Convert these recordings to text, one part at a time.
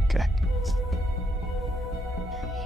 okay.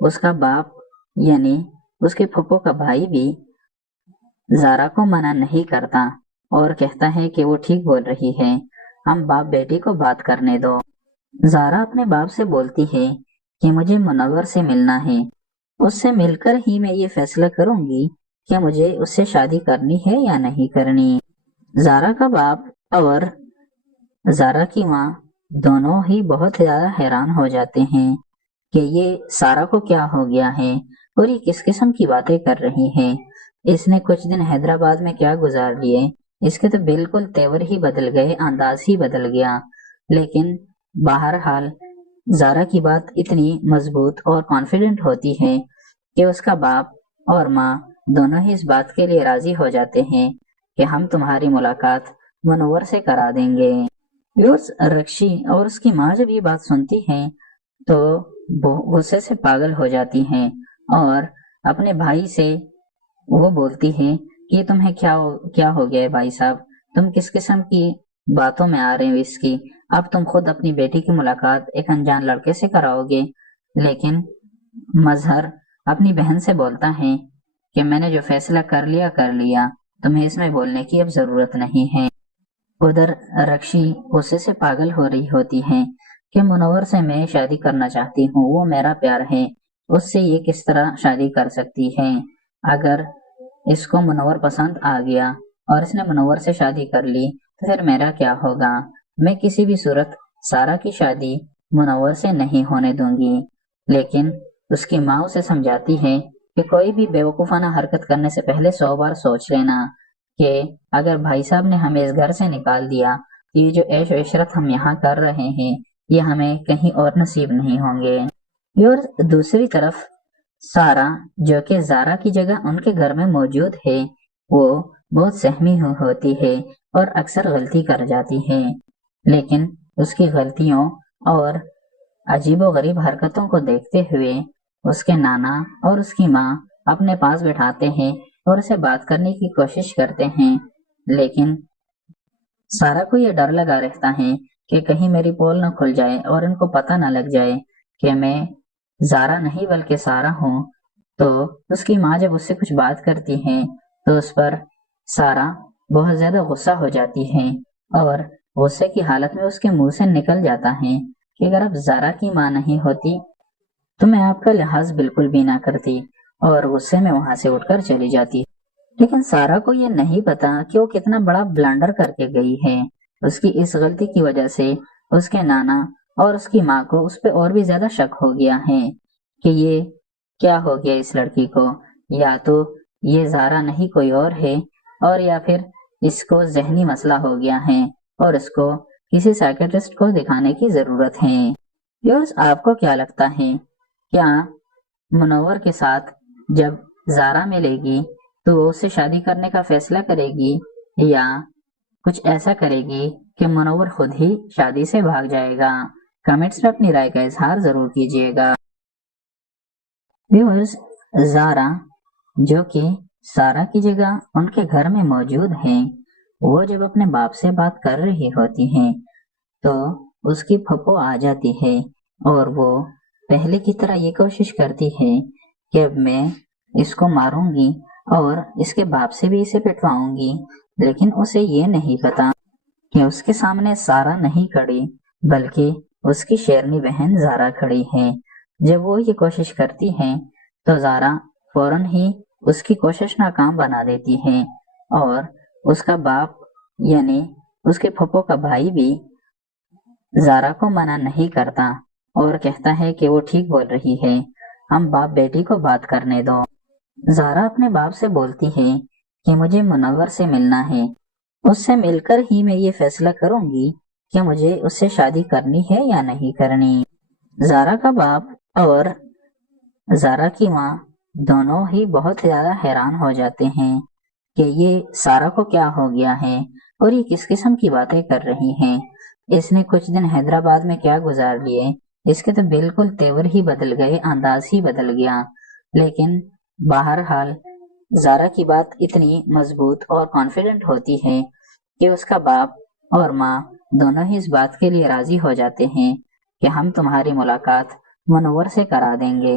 اس کا باپ یعنی اس کے پھپھو کا بھائی بھی زارا کو منع نہیں کرتا اور کہتا ہے کہ وہ ٹھیک بول رہی ہے، ہم باپ بیٹی کو بات کرنے دو۔ زارا اپنے باپ سے بولتی ہے کہ مجھے منور سے ملنا ہے، اس سے مل کر ہی میں یہ فیصلہ کروں گی کہ مجھے اس سے شادی کرنی ہے یا نہیں کرنی۔ زارا کا باپ اور زارا کی ماں دونوں ہی بہت زیادہ حیران ہو جاتے ہیں کہ یہ سارا کو کیا ہو گیا ہے اور یہ کس قسم کی باتیں کر رہی ہے، اس نے کچھ دن حیدرآباد میں کیا گزار لیے، اس کے تو بالکل تیور ہی بدل گئے، انداز ہی بدل گیا۔ لیکن بہرحال زارا کی بات اتنی مضبوط اور کانفیڈنٹ ہوتی ہے کہ اس کا باپ اور ماں دونوں ہی اس بات کے لیے راضی ہو جاتے ہیں کہ ہم تمہاری ملاقات منور سے کرا دیں گے۔ رکشی اور اس کی ماں جب یہ بات سنتی ہیں تو وہ غصے سے پاگل ہو جاتی ہیں اور اپنے بھائی سے وہ بولتی ہے کہ تمہیں کیا ہو گیا ہے بھائی صاحب، تم کس قسم کی باتوں میں آ رہے ہو اس کی، اب تم خود اپنی بیٹی کی ملاقات ایک انجان لڑکے سے کراؤ گے۔ لیکن مظہر اپنی بہن سے بولتا ہے کہ میں نے جو فیصلہ کر لیا، تمہیں اس میں بولنے کی اب ضرورت نہیں ہے۔ ادھر رکشی غصے سے پاگل ہو رہی ہوتی ہے کہ منور سے میں شادی کرنا چاہتی ہوں، وہ میرا پیار ہے، اس سے یہ کس طرح شادی کر سکتی ہے؟ اگر اس کو منور پسند آ گیا اور اس نے منور سے شادی کر لی تو پھر میرا کیا ہوگا؟ میں کسی بھی صورت سارا کی شادی منور سے نہیں ہونے دوں گی۔ لیکن اس کی ماں اسے سمجھاتی ہے کہ کوئی بھی بیوقوفانہ حرکت کرنے سے پہلے 100 بار سوچ لینا کہ اگر بھائی صاحب نے ہمیں اس گھر سے نکال دیا تو یہ جو عیش و عشرت ہم یہاں کر رہے ہیں یہ ہمیں کہیں اور نصیب نہیں ہوں گے۔ اور دوسری طرف سارا جو کہ زارا کی جگہ ان کے گھر میں موجود ہے وہ بہت سہمی ہوتی ہے اور اکثر غلطی کر جاتی ہے، لیکن اس کی غلطیوں اور عجیب و غریب حرکتوں کو دیکھتے ہوئے اس کے نانا اور اس کی ماں اپنے پاس بٹھاتے ہیں اور اسے بات کرنے کی کوشش کرتے ہیں، لیکن سارا کو یہ ڈر لگا رہتا ہے کہ کہیں میری پول نہ کھل جائے اور ان کو پتہ نہ لگ جائے کہ میں زارا نہیں بلکہ سارا ہوں۔ تو اس کی ماں جب اس سے کچھ بات کرتی ہے تو اس پر سارا بہت زیادہ غصہ ہو جاتی ہے اور غصے کی حالت میں اس کے منہ سے نکل جاتا ہے کہ اگر اب زارا کی ماں نہیں ہوتی تو میں آپ کا لحاظ بالکل بھی نہ کرتی، اور غصے میں وہاں سے اٹھ کر چلی جاتی۔ لیکن سارا کو یہ نہیں پتا کہ وہ کتنا بڑا بلنڈر کر کے گئی ہے، اس کی اس غلطی کی وجہ سے اس کے نانا اور اس کی ماں کو اس پہ اور بھی زیادہ شک ہو گیا ہے کہ یہ کیا ہو گیا اس لڑکی کو، یا تو یہ زارا نہیں کوئی اور ہے اور یا پھر اس کو ذہنی مسئلہ ہو گیا ہے اور اس کو کسی سائیکیٹرسٹ کو دکھانے کی ضرورت ہے۔ یورز آپ کو کیا لگتا ہے، کیا منور کے ساتھ جب زارا ملے گی تو وہ اس سے شادی کرنے کا فیصلہ کرے گی یا کچھ ایسا کرے گی کہ منور خود ہی شادی سے بھاگ جائے گا؟ کمنٹس میں اپنی رائے کا اظہار ضرور کیجیے گا۔ ویورز، زارا جو کہ سارا کی جگہ ان کے گھر میں موجود ہے، وہ جب اپنے باپ سے بات کر رہی ہوتی ہے تو اس کی پھپھو آ جاتی ہے اور وہ پہلے کی طرح یہ کوشش کرتی ہے کہ اب میں اس کو ماروں گی اور اس کے باپ سے بھی اسے پٹواؤں گی، لیکن اسے یہ نہیں پتا کہ اس کے سامنے سارا نہیں کھڑی بلکہ اس کی شیرنی بہن زارا کھڑی ہے۔ جب وہ یہ کوشش کرتی ہے تو زارا فوراً ہی اس کی کوشش ناکام بنا دیتی ہے اور اس کا باپ یعنی اس کے پھپھو کا بھائی بھی زارا کو منع نہیں کرتا اور کہتا ہے کہ وہ ٹھیک بول رہی ہے، ہم باپ بیٹی کو بات کرنے دو۔ زارا اپنے باپ سے بولتی ہے کہ مجھے منور سے ملنا ہے، اس سے مل کر ہی میں یہ فیصلہ کروں گی کہ مجھے اس سے شادی کرنی ہے یا نہیں کرنی۔ زارا کا باپ اور زارا کی ماں دونوں ہی بہت زیادہ حیران ہو جاتے ہیں کہ یہ سارا کو کیا ہو گیا ہے اور یہ کس قسم کی باتیں کر رہی ہیں، اس نے کچھ دن حیدرآباد میں کیا گزار لیے، اس کے تو بالکل تیور ہی بدل گئے، انداز ہی بدل گیا۔ لیکن بہرحال زارا کی بات اتنی مضبوط اور کانفیڈنٹ ہوتی ہے کہ اس کا باپ اور ماں دونوں ہی اس بات کے لیے راضی ہو جاتے ہیں کہ ہم تمہاری ملاقات منور سے کرا دیں گے۔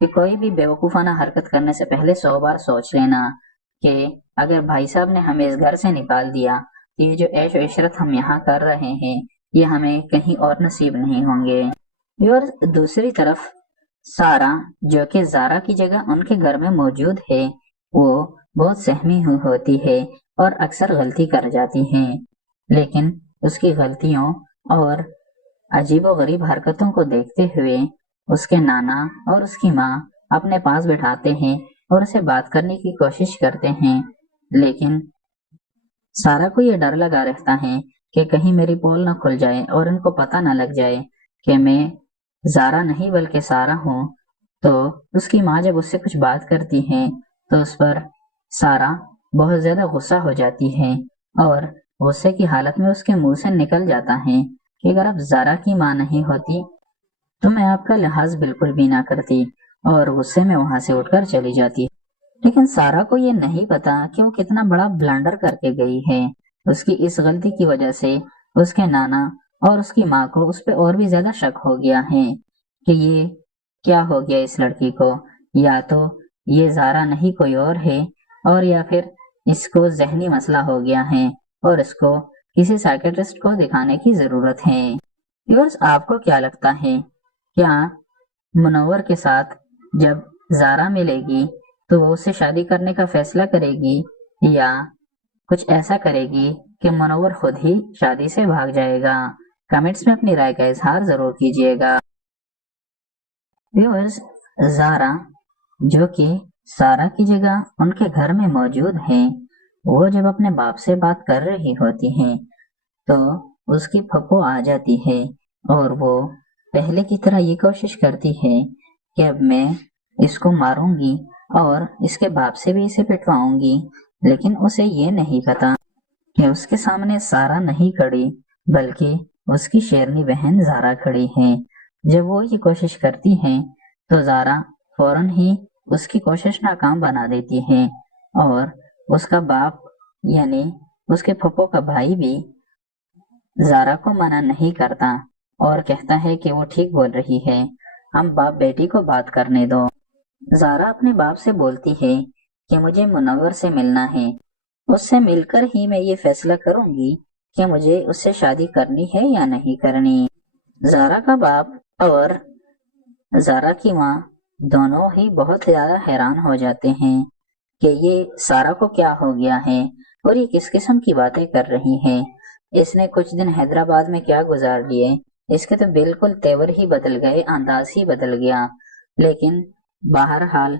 کہ کوئی بھی بیوقوفانہ حرکت کرنے سے پہلے 100 بار سوچ لینا کہ اگر بھائی صاحب نے ہمیں اس گھر سے نکال دیا تو یہ جو عیش و عشرت ہم یہاں کر رہے ہیں یہ ہمیں کہیں اور نصیب نہیں ہوں گے۔ اور دوسری طرف سارا جو کہ زارا کی جگہ ان کے گھر میں موجود ہے وہ بہت سہمی ہوتی ہے اور اکثر غلطی کر جاتی ہے، لیکن اس کی غلطیوں اور عجیب و غریب حرکتوں کو دیکھتے ہوئے اس کے نانا اور اس کی ماں اپنے پاس بٹھاتے ہیں اور اسے بات کرنے کی کوشش کرتے ہیں، لیکن سارا کو یہ ڈر لگا رہتا ہے کہ کہیں میری پول نہ کھل جائے اور ان کو پتہ نہ لگ جائے کہ میں زارا نہیں بلکہ سارا ہوں۔ تو اس کی ماں جب اس سے کچھ بات کرتی ہے تو اس پر سارا بہت زیادہ غصہ ہو جاتی ہے اور غصے کی حالت میں اس کے منہ سے نکل جاتا ہے کہ اگر آپ زارا کی ماں نہیں ہوتی تو میں آپ کا لحاظ بالکل بھی نہ کرتی، اور غصے میں وہاں سے اٹھ کر چلی جاتی۔ لیکن سارا کو یہ نہیں پتا کہ وہ کتنا بڑا بلنڈر کر کے گئی ہے۔ اس کی اس غلطی کی وجہ سے اس کے نانا اور اس کی ماں کو اس پہ اور بھی زیادہ شک ہو گیا ہے کہ یہ کیا ہو گیا اس لڑکی کو، یا تو یہ زارا نہیں کوئی اور ہے، اور یا پھر اس کو ذہنی مسئلہ ہو گیا ہے اور اس کو کسی سائیکیٹرسٹ کو دکھانے کی ضرورت ہے۔ ویورز، آپ کو کیا لگتا ہے، کیا منور کے ساتھ جب زارا ملے گی تو وہ اسے شادی کرنے کا فیصلہ کرے گی، یا کچھ ایسا کرے گی کہ منور خود ہی شادی سے بھاگ جائے گا؟ کمنٹس میں اپنی رائے کا اظہار ضرور کیجیے گا۔ ویورز، زارا جو کہ سارا کی جگہ ان کے گھر میں موجود ہے، وہ جب اپنے باپ سے بات کر رہی ہوتی ہے تو اس کی پھپھو آ جاتی ہے اور وہ پہلے کی طرح یہ کوشش کرتی ہے کہ اب میں اس کو ماروں گی اور اس کے باپ سے بھی اسے پٹواؤں گی، لیکن اسے یہ نہیں پتا کہ اس کے سامنے سارا نہیں کھڑی بلکہ اس کی شیرنی بہن زارا کھڑی ہے۔ جب وہ یہ کوشش کرتی ہے تو زارا فوراً ہی اس کی کوشش ناکام بنا دیتی ہے، اور اس کا باپ یعنی اس کے پھپھو کا بھائی بھی زارا کو منع نہیں کرتا اور کہتا ہے کہ وہ ٹھیک بول رہی ہے، ہم باپ بیٹی کو بات کرنے دو۔ زارا اپنے باپ سے بولتی ہے کہ مجھے منور سے ملنا ہے، اس سے مل کر ہی میں یہ فیصلہ کروں گی کہ مجھے اس سے شادی کرنی ہے یا نہیں کرنی۔ زارا کا باپ اور زارا کی ماں دونوں ہی بہت زیادہ حیران ہو جاتے ہیں کہ یہ سارا کو کیا ہو گیا ہے اور یہ کس قسم کی باتیں کر رہی ہے، اس نے کچھ دن حیدرآباد میں کیا گزار لیے، اس کے تو بالکل تیور ہی بدل گئے، انداز ہی بدل گیا۔ لیکن بہرحال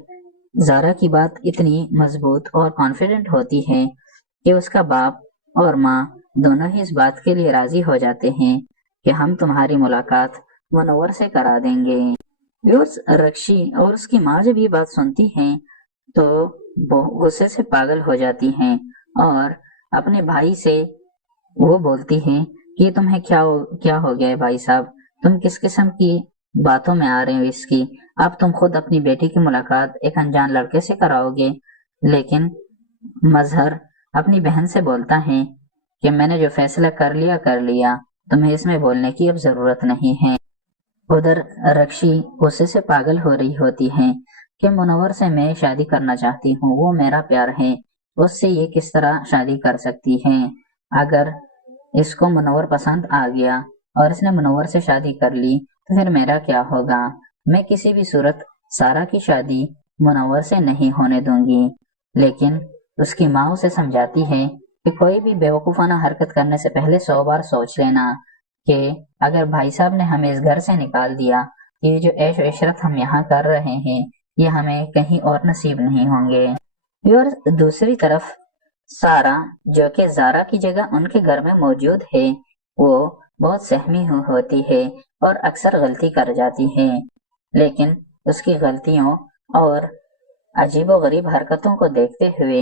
زارا کی بات اتنی مضبوط اور کانفیڈنٹ ہوتی ہے کہ اس کا باپ اور ماں دونوں ہی اس بات کے لیے راضی ہو جاتے ہیں کہ ہم تمہاری ملاقات منور سے کرا دیں گے۔ رکشی اور اس کی ماں جب یہ بات سنتی ہیں تو غصے سے پاگل ہو جاتی ہیں اور اپنے بھائی سے وہ بولتی ہیں کہ تمہیں کیا ہو گیا ہے بھائی صاحب، تم کس قسم کی باتوں میں آ رہے ہو اس کی، اب تم خود اپنی بیٹی کی ملاقات ایک انجان لڑکے سے کراؤ گے۔ لیکن مظہر اپنی بہن سے بولتا ہے کہ میں نے جو فیصلہ کر لیا، تمہیں اس میں بولنے کی اب ضرورت نہیں ہے۔ ادھر رکشی غصے سے پاگل ہو رہی ہوتی ہے کہ منور سے میں شادی کرنا چاہتی ہوں، وہ میرا پیار ہے، اس سے یہ کس طرح شادی کر سکتی ہے؟ اگر اس کو منور پسند آ گیا اور اس نے منور سے شادی کر لی تو پھر میرا کیا ہوگا؟ میں کسی بھی صورت سارا کی شادی منور سے نہیں ہونے دوں گی۔ لیکن اس کی ماں اسے سمجھاتی ہے کہ کوئی بھی بیوقوفانہ حرکت کرنے سے پہلے 100 بار سوچ لینا کہ اگر بھائی صاحب نے ہمیں اس گھر سے نکال دیا کہ یہ جو عیش و عشرت ہم یہاں کر رہے ہیں یہ ہمیں کہیں اور نصیب نہیں ہوں گے۔ اور دوسری طرف سارا جو کہ زارا کی جگہ ان کے گھر میں موجود ہے وہ بہت سہمی ہوتی ہے اور اکثر غلطی کر جاتی ہے، لیکن اس کی غلطیوں اور عجیب و غریب حرکتوں کو دیکھتے ہوئے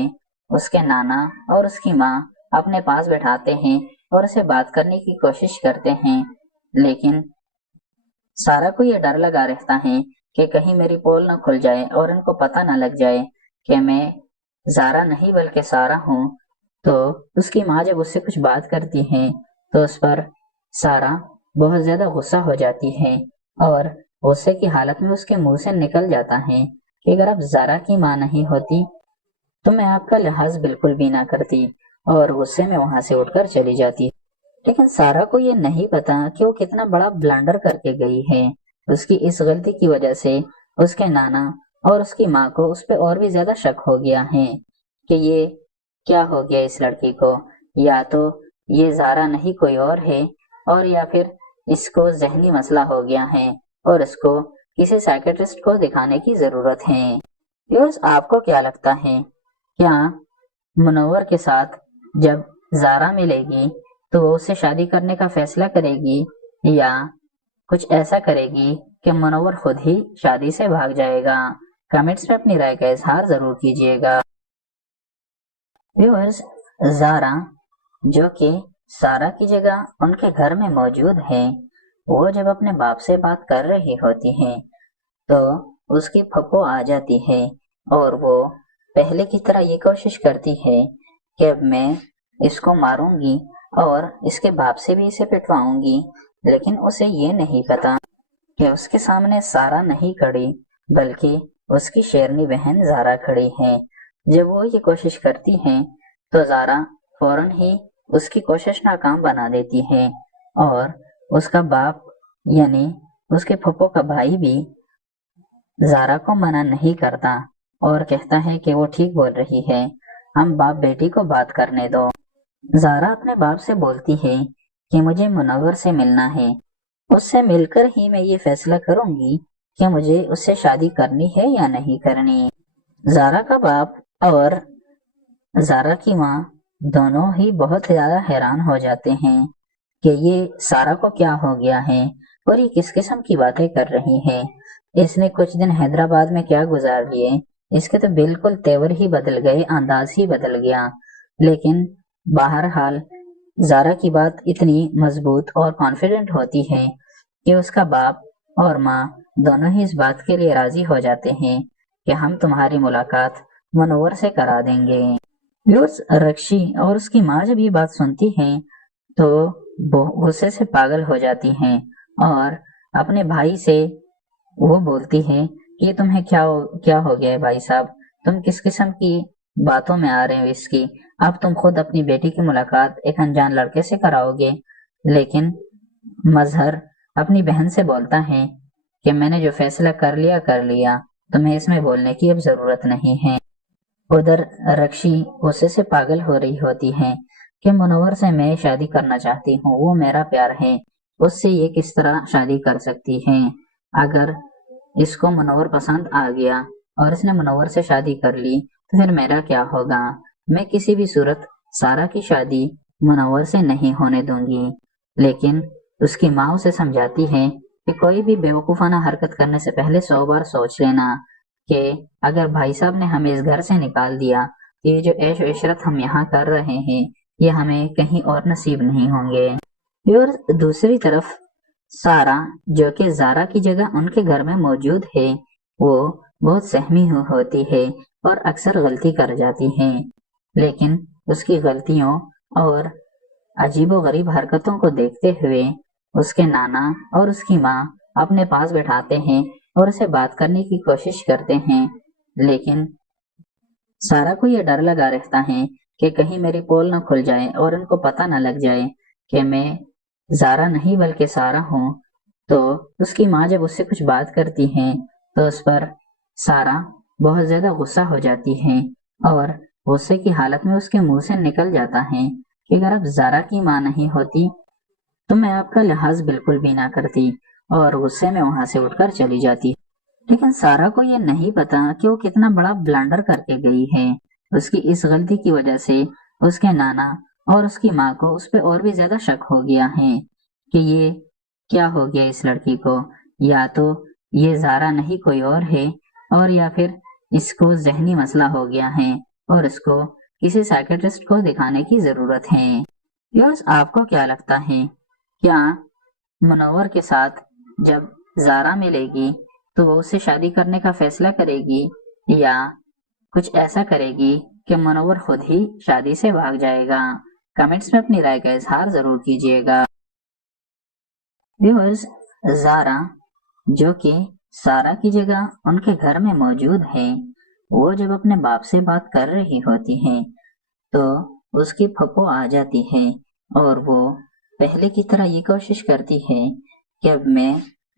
اس کے نانا اور اس کی ماں اپنے پاس بٹھاتے ہیں اور اسے بات کرنے کی کوشش کرتے ہیں، لیکن سارا کو یہ ڈر لگا رہتا ہے کہ کہیں میری پول نہ کھل جائے اور ان کو پتہ نہ لگ جائے کہ میں زارا نہیں بلکہ سارا ہوں۔ تو اس کی ماں جب اس سے کچھ بات کرتی ہے تو اس پر سارا بہت زیادہ غصہ ہو جاتی ہے اور غصے کی حالت میں اس کے منہ سے نکل جاتا ہے کہ اگر آپ زارا کی ماں نہیں ہوتی تو میں آپ کا لحاظ بالکل بھی نہ کرتی، اور غصے میں وہاں سے اٹھ کر چلی جاتی۔ لیکن سارا کو یہ نہیں پتا کہ وہ کتنا بڑا بلنڈر کر کے گئی ہے۔ اس کی اس غلطی کی وجہ سے اس کے نانا اور اس کی ماں کو اس پہ اور بھی زیادہ شک ہو گیا ہے کہ یہ کیا ہو گیا اس لڑکی کو، یا تو یہ زارا نہیں کوئی اور ہے، اور یا پھر اس کو ذہنی مسئلہ ہو گیا ہے اور اس کو کسی سائیکیٹرسٹ کو دکھانے کی ضرورت ہے۔ ویورز، آپ کو کیا لگتا ہے، کیا منور کے ساتھ جب زارا ملے گی تو وہ اسے شادی کرنے کا فیصلہ کرے گی، یا کچھ ایسا کرے گی کہ منور خود ہی شادی سے بھاگ جائے گا؟ کمنٹس میں اپنی رائے کا اظہار ضرور کیجیے گا۔ ویورز، زارا جو کہ سارا کی جگہ ان کے گھر میں موجود ہے، وہ جب اپنے باپ سے بات کر رہی ہوتی ہے تو اس کی پھپھو آ جاتی ہے اور وہ پہلے کی طرح یہ کوشش کرتی ہے کہ اب میں اس کو ماروں گی اور اس کے باپ سے بھی اسے پٹواؤں گی، لیکن اسے یہ نہیں پتا کہ اس کے سامنے سارا نہیں کھڑی بلکہ اس کی شیرنی بہن زارا کھڑی ہے۔ جب وہ یہ کوشش کرتی ہے تو زارا فوراً ہی اس کی کوشش ناکام بنا دیتی ہے، اور اس کا باپ یعنی اس کے پھپھو کا بھائی بھی زارا کو منع نہیں کرتا اور کہتا ہے کہ وہ ٹھیک بول رہی ہے، ہم باپ بیٹی کو بات کرنے دو۔ زارا اپنے باپ سے بولتی ہے کہ مجھے منور سے ملنا ہے، اس سے مل کر ہی میں یہ فیصلہ کروں گی کہ مجھے اس سے شادی کرنی ہے یا نہیں کرنی۔ زارا کا باپ اور زارا کی ماں دونوں ہی بہت زیادہ حیران ہو جاتے ہیں کہ یہ سارا کو کیا ہو گیا ہے اور یہ کس قسم کی باتیں کر رہی ہے، اس نے کچھ دن حیدرآباد میں کیا گزار لیے، اس کے تو بالکل تیور ہی بدل گئے، انداز ہی بدل گیا۔ لیکن بہرحال زارا کی بات اتنی مضبوط اور کانفیڈنٹ ہوتی ہے کہ اس کا باپ اور ماں دونوں ہی اس بات کے لیے راضی ہو جاتے ہیں کہ ہم تمہاری ملاقات منور سے کرا دیں گے۔ رکشی اور اس کی ماں جب یہ بات سنتی ہیں تو وہ غصے سے پاگل ہو جاتی ہیں اور اپنے بھائی سے وہ بولتی ہے کہ تمہیں کیا ہو گیا ہے بھائی صاحب، تم کس قسم کی باتوں میں آ رہے ہو اس کی، اب تم خود اپنی بیٹی کی ملاقات ایک انجان لڑکے سے کراؤ گے۔ لیکن مظہر اپنی بہن سے بولتا ہے کہ میں نے جو فیصلہ کر لیا، تمہیں اس میں بولنے کی اب ضرورت نہیں ہے۔ ادھر رکشی غصے سے پاگل ہو رہی ہوتی ہے کہ منور سے میں شادی کرنا چاہتی ہوں، وہ میرا پیار ہے، اس سے یہ کس طرح شادی کر سکتی ہے؟ اگر اس کو منور پسند آ گیا اور اس نے منور سے شادی کر لی تو پھر میرا کیا ہوگا؟ میں کسی بھی صورت سارا کی شادی منور سے نہیں ہونے دوں گی۔ لیکن اس کی ماں اسے سمجھاتی ہے کہ کوئی بھی بیوقوفانہ حرکت کرنے سے پہلے 100 بار سوچ لینا کہ اگر بھائی صاحب نے ہمیں اس گھر سے نکال دیا تو یہ جو عیش و عشرت ہم یہاں کر رہے ہیں یہ ہمیں کہیں اور نصیب نہیں ہوں گے۔ اور دوسری طرف سارا جو کہ زارا کی جگہ ان کے گھر میں موجود ہے، وہ بہت سہمی ہوتی ہے اور اکثر غلطی کر جاتی ہے، لیکن اس کی غلطیوں اور عجیب و غریب حرکتوں کو دیکھتے ہوئے اس کے نانا اور اس کی ماں اپنے پاس بٹھاتے ہیں اور اسے بات کرنے کی کوشش کرتے ہیں، لیکن سارا کو یہ ڈر لگا رہتا ہے کہ کہیں میری پول نہ کھل جائے اور ان کو پتہ نہ لگ جائے کہ میں زارا نہیں بلکہ سارا ہوں۔ تو اس کی ماں جب اس سے کچھ بات کرتی ہے تو اس پر سارا بہت زیادہ غصہ ہو جاتی ہے اور غصے کی حالت میں اس کے منہ سے نکل جاتا ہے کہ اگر آپ زارا کی ماں نہیں ہوتی تو میں آپ کا لحاظ بالکل بھی نہ کرتی، اور غصے میں وہاں سے اٹھ کر چلی جاتی۔ لیکن سارا کو یہ نہیں پتا کہ وہ کتنا بڑا بلنڈر کر کے گئی ہے۔ اس کی اس غلطی کی وجہ سے اس کے نانا اور اس کی ماں کو اس پہ اور بھی زیادہ شک ہو گیا ہے کہ یہ کیا ہو گیا اس لڑکی کو، یا تو یہ زارا نہیں کوئی اور ہے، اور یا پھر اس کو ذہنی مسئلہ ہو گیا ہے اور اس کو کسی سائیکیٹرسٹ کو دکھانے کی ضرورت ہے۔ ویورز، آپ کو کیا لگتا ہے، کیا منور کے ساتھ جب زارا ملے گی تو وہ اس سے شادی کرنے کا فیصلہ کرے گی، یا کچھ ایسا کرے گی کہ منور خود ہی شادی سے بھاگ جائے گا؟ کمنٹس میں اپنی رائے کا اظہار ضرور کیجیے گا۔ ویورز، زارا جو کہ سارا کی جگہ ان کے گھر میں موجود ہے، وہ جب اپنے باپ سے بات کر رہی ہوتی ہے تو اس کی پھپھو آ جاتی ہے اور وہ پہلے کی طرح یہ کوشش کرتی ہے کہ اب میں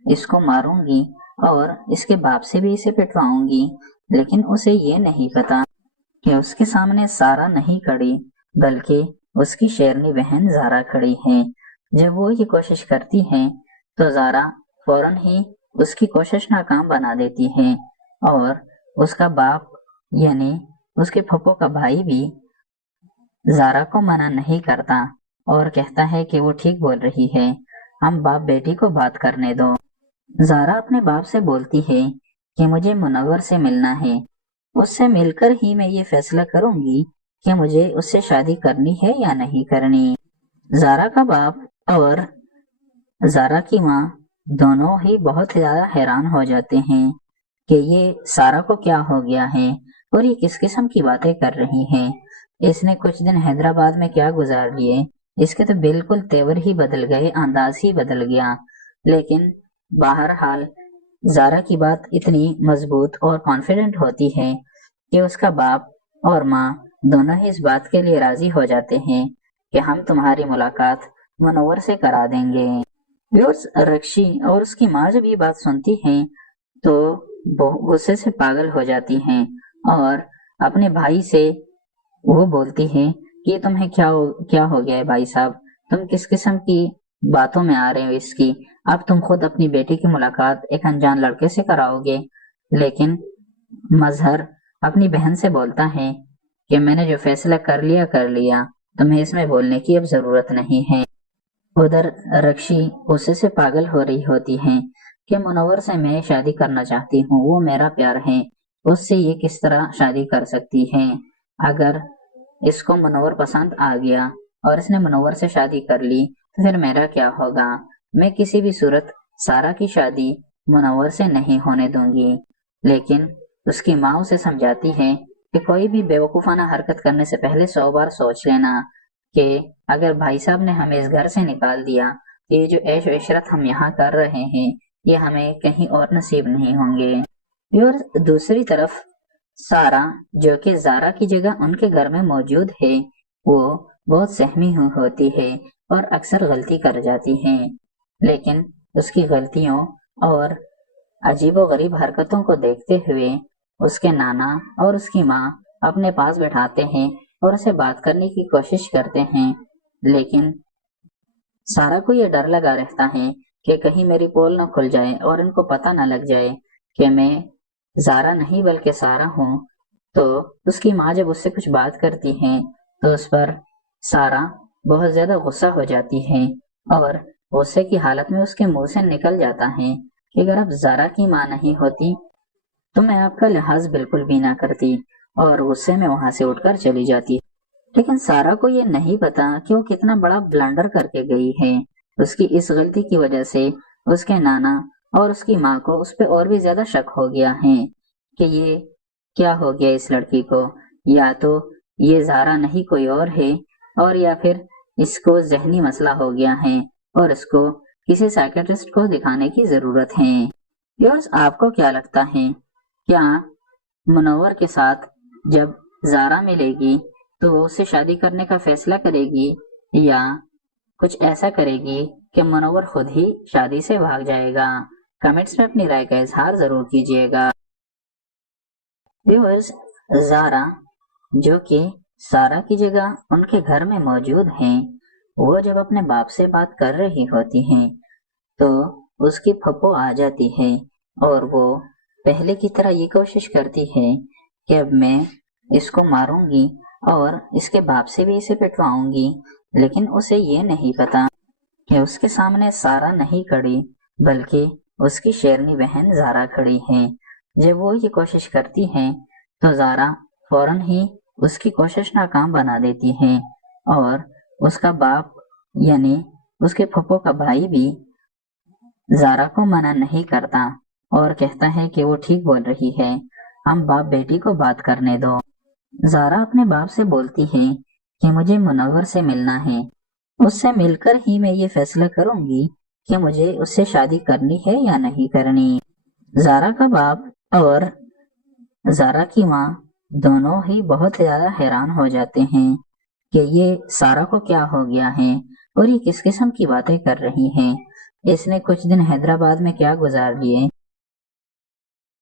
اس کو ماروں گی اور اس کے باپ سے بھی اسے پٹواؤں گی، لیکن اسے یہ نہیں پتا کہ اس کے سامنے سارا نہیں کھڑی بلکہ اس کی شیرنی بہن زارا کھڑی ہے۔ جب وہ یہ کوشش کرتی ہے تو زارا فوراً ہی اس کی کوشش ناکام بنا دیتی ہے اور اس کا باپ یعنی اس کے پھپھو کا بھائی بھی زارا کو منع نہیں کرتا اور کہتا ہے کہ وہ ٹھیک بول رہی ہے، ہم باپ بیٹی کو بات کرنے دو۔ زارا اپنے باپ سے بولتی ہے کہ مجھے منور سے ملنا ہے، اس سے مل کر ہی میں یہ فیصلہ کروں گی کہ مجھے اس سے شادی کرنی ہے یا نہیں کرنی۔ زارا کا باپ اور زارا کی ماں دونوں ہی بہت زیادہ حیران ہو جاتے ہیں کہ یہ سارا کو کیا ہو گیا ہے اور یہ کس قسم کی باتیں کر رہی ہے، اس نے کچھ دن حیدرآباد میں کیا گزار لیے، اس کے تو بالکل تیور ہی بدل گئے، انداز ہی بدل گیا۔ لیکن بہرحال زارا کی بات اتنی مضبوط اور کانفیڈنٹ ہوتی ہے کہ اس کا باپ اور ماں دونوں ہی اس بات کے لیے راضی ہو جاتے ہیں کہ ہم تمہاری ملاقات منور سے کرا دیں گے۔ رکشی اور اس کی ماں جب یہ بات سنتی ہیں تو غصے سے پاگل ہو جاتی ہیں اور اپنے بھائی سے وہ بولتی ہے کہ تمہیں کیا ہو گیا ہے بھائی صاحب، تم کس قسم کی باتوں میں آ رہے ہو اس کی، اب تم خود اپنی بیٹی کی ملاقات ایک انجان لڑکے سے کراؤ گے۔ لیکن مظہر اپنی بہن سے بولتا ہے کہ میں نے جو فیصلہ کر لیا، تمہیں اس میں بولنے کی اب ضرورت نہیں ہے۔ ادھر رکشی غصے سے پاگل ہو رہی ہوتی ہے کہ منور سے میں شادی کرنا چاہتی ہوں، وہ میرا پیار ہے، اس سے یہ کس طرح شادی کر سکتی ہے؟ اگر اس کو منور پسند آ گیا اور اس نے منور سے شادی کر لی تو پھر میرا کیا ہوگا؟ میں کسی بھی صورت سارا کی شادی منور سے نہیں ہونے دوں گی۔ لیکن اس کی ماں اسے سمجھاتی ہے کہ کوئی بھی بیوقوفانہ حرکت کرنے سے پہلے 100 بار سوچ لینا کہ اگر بھائی صاحب نے ہمیں اس گھر سے نکال دیا تو یہ جو عیش و عشرت ہم یہاں کر رہے ہیں یہ ہمیں کہیں اور نصیب نہیں ہوں گے۔ اور دوسری طرف سارا جو کہ زارا کی جگہ ان کے گھر میں موجود ہے وہ بہت سہمی ہوتی ہے اور اکثر غلطی کر جاتی ہے، لیکن اس کی غلطیوں اور عجیب و غریب حرکتوں کو دیکھتے ہوئے اس کے نانا اور اس کی ماں اپنے پاس بٹھاتے ہیں اور اسے بات کرنے کی کوشش کرتے ہیں، لیکن سارا کو یہ ڈر لگا رہتا ہے کہ کہیں میری پول نہ کھل جائے اور ان کو پتہ نہ لگ جائے کہ میں زارا نہیں بلکہ سارا ہوں۔ تو اس کی ماں جب اس سے کچھ بات کرتی ہے تو اس پر سارا بہت زیادہ غصہ ہو جاتی ہے اور غصے کی حالت میں اس کے منہ سے نکل جاتا ہے کہ اگر اب زارا کی ماں نہیں ہوتی تو میں آپ کا لحاظ بالکل بھی نہ کرتی، اور غصے میں وہاں سے اٹھ کر چلی جاتی۔ لیکن سارا کو یہ نہیں پتا کہ وہ کتنا بڑا بلنڈر کر کے گئی ہے۔ اس کی اس غلطی کی وجہ سے اس کے نانا اور اس کی ماں کو اس پہ اور بھی زیادہ شک ہو گیا ہے کہ یہ کیا ہو گیا اس لڑکی کو، یا تو یہ زارا نہیں کوئی اور ہے اور یا پھر اس کو ذہنی مسئلہ ہو گیا ہے اور اس کو کسی سائیکیٹرسٹ کو دکھانے کی ضرورت ہے۔ یورز آپ کو کیا لگتا ہے، کیا منور کے ساتھ جب زارا ملے گی تو وہ اسے شادی کرنے کا فیصلہ کرے گی یا کچھ ایسا کرے گی کہ منور خود ہی شادی سے بھاگ جائے گا؟ کمنٹس میں اپنی رائے کا اظہار ضرور کیجیے گا۔ ویورز زارا جو کہ سارا کی جگہ ان کے گھر میں موجود ہیں وہ جب اپنے باپ سے بات کر رہی ہوتی ہیں تو اس کی پھپھو آ جاتی ہے اور وہ پہلے کی طرح یہ کوشش کرتی ہے کہ اب میں اس کو ماروں گی اور اس کے باپ سے بھی اسے پٹواؤں گی، لیکن اسے یہ نہیں پتا کہ اس کے سامنے سارا نہیں کھڑی بلکہ اس کی شیرنی بہن زارا کھڑی ہے۔ جب وہ یہ کوشش کرتی ہے تو زارا فوراً ہی اس کی کوشش ناکام بنا دیتی ہے اور اس کا باپ یعنی اس کے پھپھو کا بھائی بھی زارا کو منع نہیں کرتا اور کہتا ہے کہ وہ ٹھیک بول رہی ہے، ہم باپ بیٹی کو بات کرنے دو۔ زارا اپنے باپ سے بولتی ہے کہ مجھے منور سے ملنا ہے، اس سے مل کر ہی میں یہ فیصلہ کروں گی کہ مجھے اس سے شادی کرنی ہے یا نہیں کرنی۔ زارا کا باپ اور زارا کی ماں دونوں ہی بہت زیادہ حیران ہو جاتے ہیں کہ یہ سارا کو کیا ہو گیا ہے اور یہ کس قسم کی باتیں کر رہی ہیں، اس نے کچھ دن حیدرآباد میں کیا گزار لیے